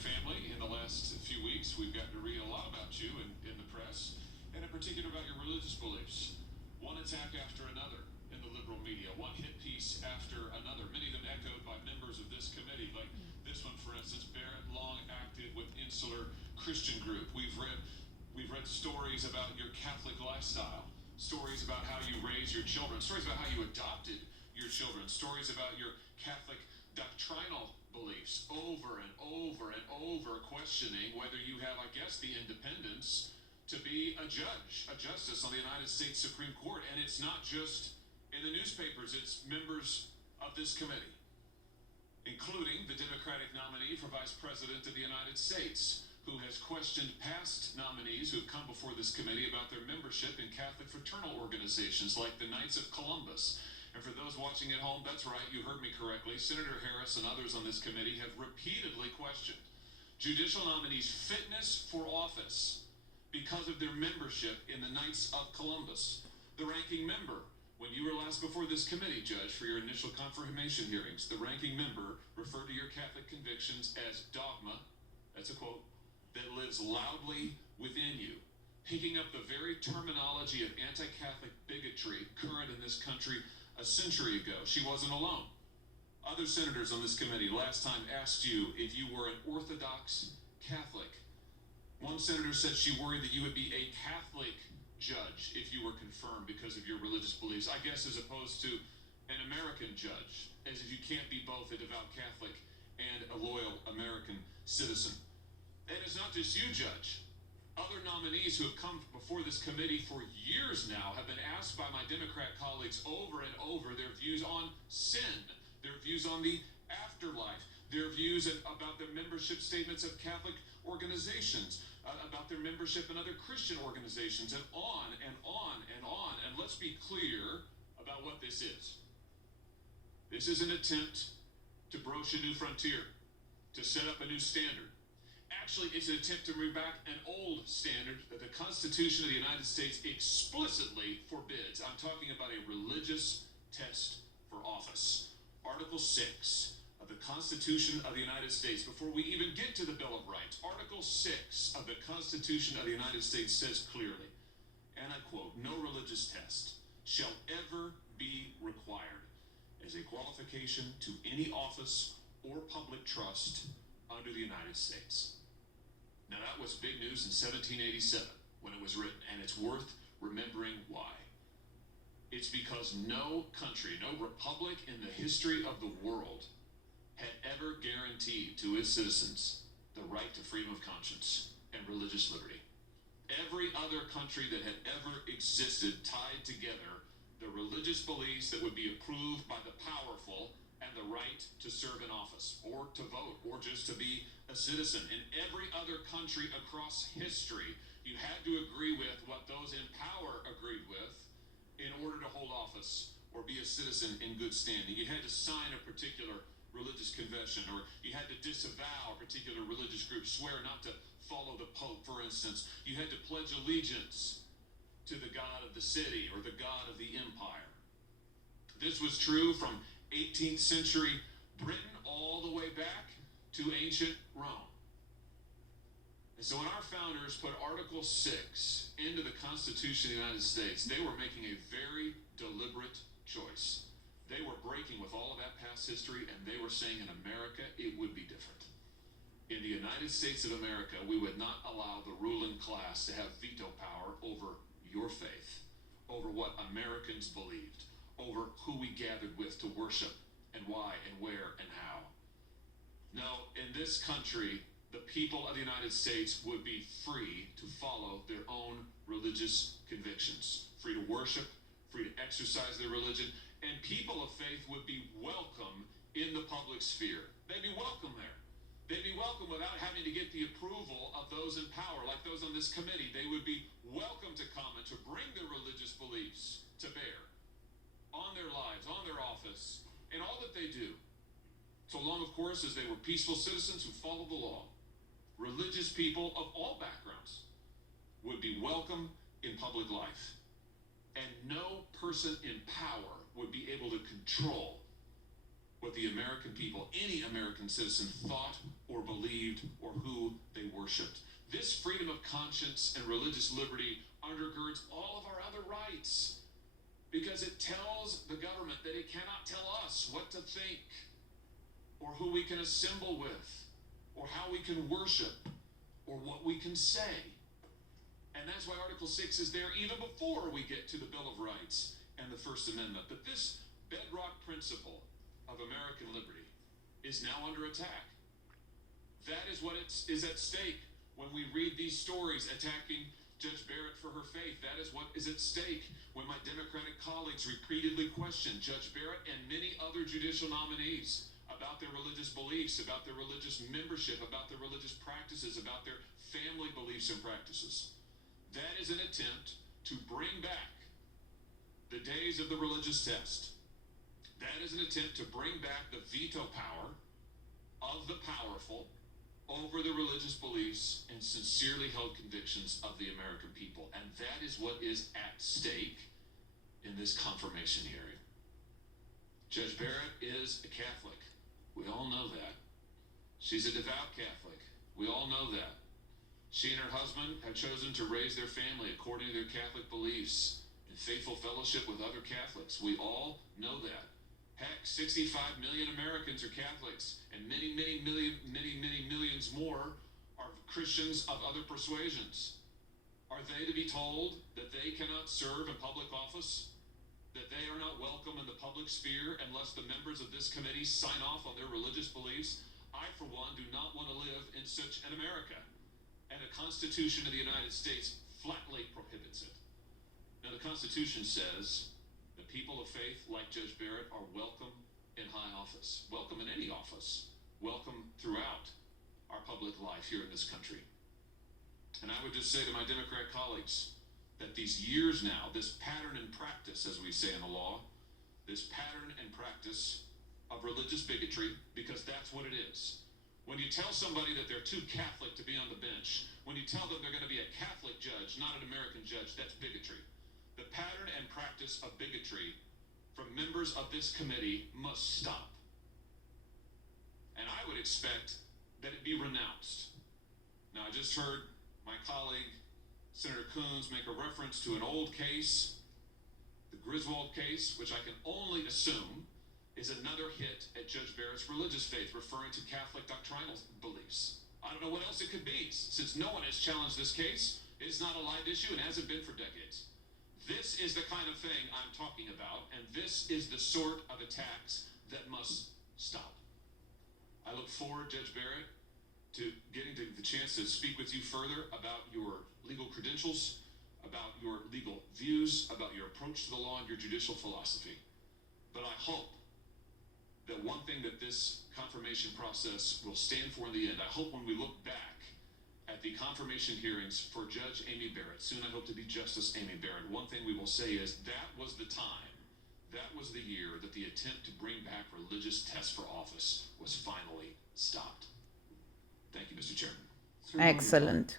family. In the last few weeks, we've gotten to read a lot about you in the press, and in particular about your religious beliefs. One attack after another in the liberal media, one hit piece after another, many of them echoed by members of this committee, like this one, for instance, Barrett Long active with Insular Christian Group. We've read stories about your Catholic lifestyle, stories about how you raise your children, stories about how you adopted your children, stories about your Catholic doctrinal beliefs, over and over and over, questioning whether you have, I guess, the independence to be a judge, a justice on the United States Supreme Court. And it's not just in the newspapers, it's members of this committee, including the Democratic nominee for Vice President of the United States, who has questioned past nominees who have come before this committee about their membership in Catholic fraternal organizations like the Knights of Columbus. And for those watching at home, that's right, you heard me correctly. Senator Harris and others on this committee have repeatedly questioned judicial nominees' fitness for office because of their membership in the Knights of Columbus. The ranking member, when you were last before this committee, Judge, for your initial confirmation hearings, the ranking member referred to your Catholic convictions as dogma, that's a quote, that lives loudly within you, picking up the very terminology of anti-Catholic bigotry current in this country a century ago. She wasn't alone. Other senators on this committee last time asked you if you were an Orthodox Catholic. One senator said she worried that you would be a Catholic judge if you were confirmed because of your religious beliefs, I guess, as opposed to an American judge, as if you can't be both a devout Catholic and a loyal American citizen. And it's not just you, Judge. Other nominees who have come before this committee for years now have been asked by my Democrat colleagues over and over their views on sin, their views on the afterlife, their views about their membership statements of Catholic organizations, about their membership in other Christian organizations, and on and on and on. And let's be clear about what this is. This is an attempt to broach a new frontier, to set up a new standard. Actually, it's an attempt to bring back an old standard that the Constitution of the United States explicitly forbids. I'm talking about a religious test for office. Article 6 of the Constitution of the United States, before we even get to the Bill of Rights, Article 6 of the Constitution of the United States says clearly, and I quote, "No religious test shall ever be required as a qualification to any office or public trust under the United States." Now, that was big news in 1787 when it was written, and it's worth remembering why. It's because no country, no republic in the history of the world had ever guaranteed to its citizens the right to freedom of conscience and religious liberty. Every other country that had ever existed tied together the religious beliefs that would be approved by the powerful and the right to serve in office, or to vote, or just to be a citizen. In every other country across history, you had to agree with what those in power agreed with in order to hold office or be a citizen in good standing. You had to sign a particular religious confession, or you had to disavow a particular religious group, swear not to follow the Pope, for instance. You had to pledge allegiance to the God of the city or the God of the empire. This was true from 18th century Britain all the way back to ancient Rome. And so when our founders put Article 6 into the Constitution of the United States, they were making a very deliberate choice. They were breaking with all of that past history, and they were saying in America it would be different. In the United States of America, we would not allow the ruling class to have veto power over your faith, over what Americans believed, over who we gathered with to worship, and why, and where, and how. No, in this country, the people of the United States would be free to follow their own religious convictions, free to worship, free to exercise their religion, and people of faith would be welcome in the public sphere. They'd be welcome there. They'd be welcome without having to get the approval of those in power, like those on this committee. They would be welcome to come and to bring their religious beliefs to bear on their lives, on their office, and all that they do. So long, of course, as they were peaceful citizens who followed the law. Religious people of all backgrounds would be welcome in public life. And no person in power would be able to control what the American people, any American citizen, thought or believed or who they worshiped. This freedom of conscience and religious liberty undergirds all of our other rights because it tells the government that it cannot tell us what to think or who we can assemble with or how we can worship or what we can say. And that's why Article 6 is there even before we get to the Bill of Rights and the First Amendment. But this bedrock principle of American liberty is now under attack. That is what is at stake when we read these stories attacking Judge Barrett for her faith. That is what is at stake when my Democratic colleagues repeatedly question Judge Barrett and many other judicial nominees about their religious beliefs, about their religious membership, about their religious practices, about their family beliefs and practices. That is an attempt to bring back the days of the religious test. That is an attempt to bring back the veto power of the powerful over the religious beliefs and sincerely held convictions of the American people. And that is what is at stake in this confirmation hearing. Judge Barrett is a Catholic. We all know that. She's a devout Catholic. We all know that. She and her husband have chosen to raise their family according to their Catholic beliefs in faithful fellowship with other Catholics. We all know that. Heck, 65 million Americans are Catholics, and many millions more are Christians of other persuasions. Are they to be told that they cannot serve in public office? That they are not welcome in the public sphere unless the members of this committee sign off on their religious beliefs? I, for one, do not want to live in such an America. And the Constitution of the United States flatly prohibits it. Now, the Constitution says that people of faith, like Judge Barrett, are welcome in high office, welcome in any office, welcome throughout our public life here in this country. And I would just say to my Democrat colleagues that these years now, this pattern and practice, as we say in the law, this pattern and practice of religious bigotry, because that's what it is. When you tell somebody that they're too Catholic to be on the bench, when you tell them they're going to be a Catholic judge, not an American judge, that's bigotry. The pattern and practice of bigotry from members of this committee must stop. And I would expect that it be renounced. Now, I just heard my colleague, Senator Coons, make a reference to an old case, the Griswold case, which I can only assume is another hit at Judge Barrett's religious faith, referring to Catholic doctrinal beliefs. I don't know what else it could be. Since no one has challenged this case, it's not a live issue and hasn't been for decades. This is the kind of thing I'm talking about, and this is the sort of attacks that must stop. I look forward, Judge Barrett, to getting the chance to speak with you further about your legal credentials, about your legal views, about your approach to the law and your judicial philosophy. But I hope that one thing that this confirmation process will stand for in the end, I hope when we look back at the confirmation hearings for Judge Amy Barrett, soon I hope to be Justice Amy Barrett, one thing we will say is that was the time, that was the year that the attempt to bring back religious tests for office was finally stopped. Thank you, Mr. Chairman. Excellent.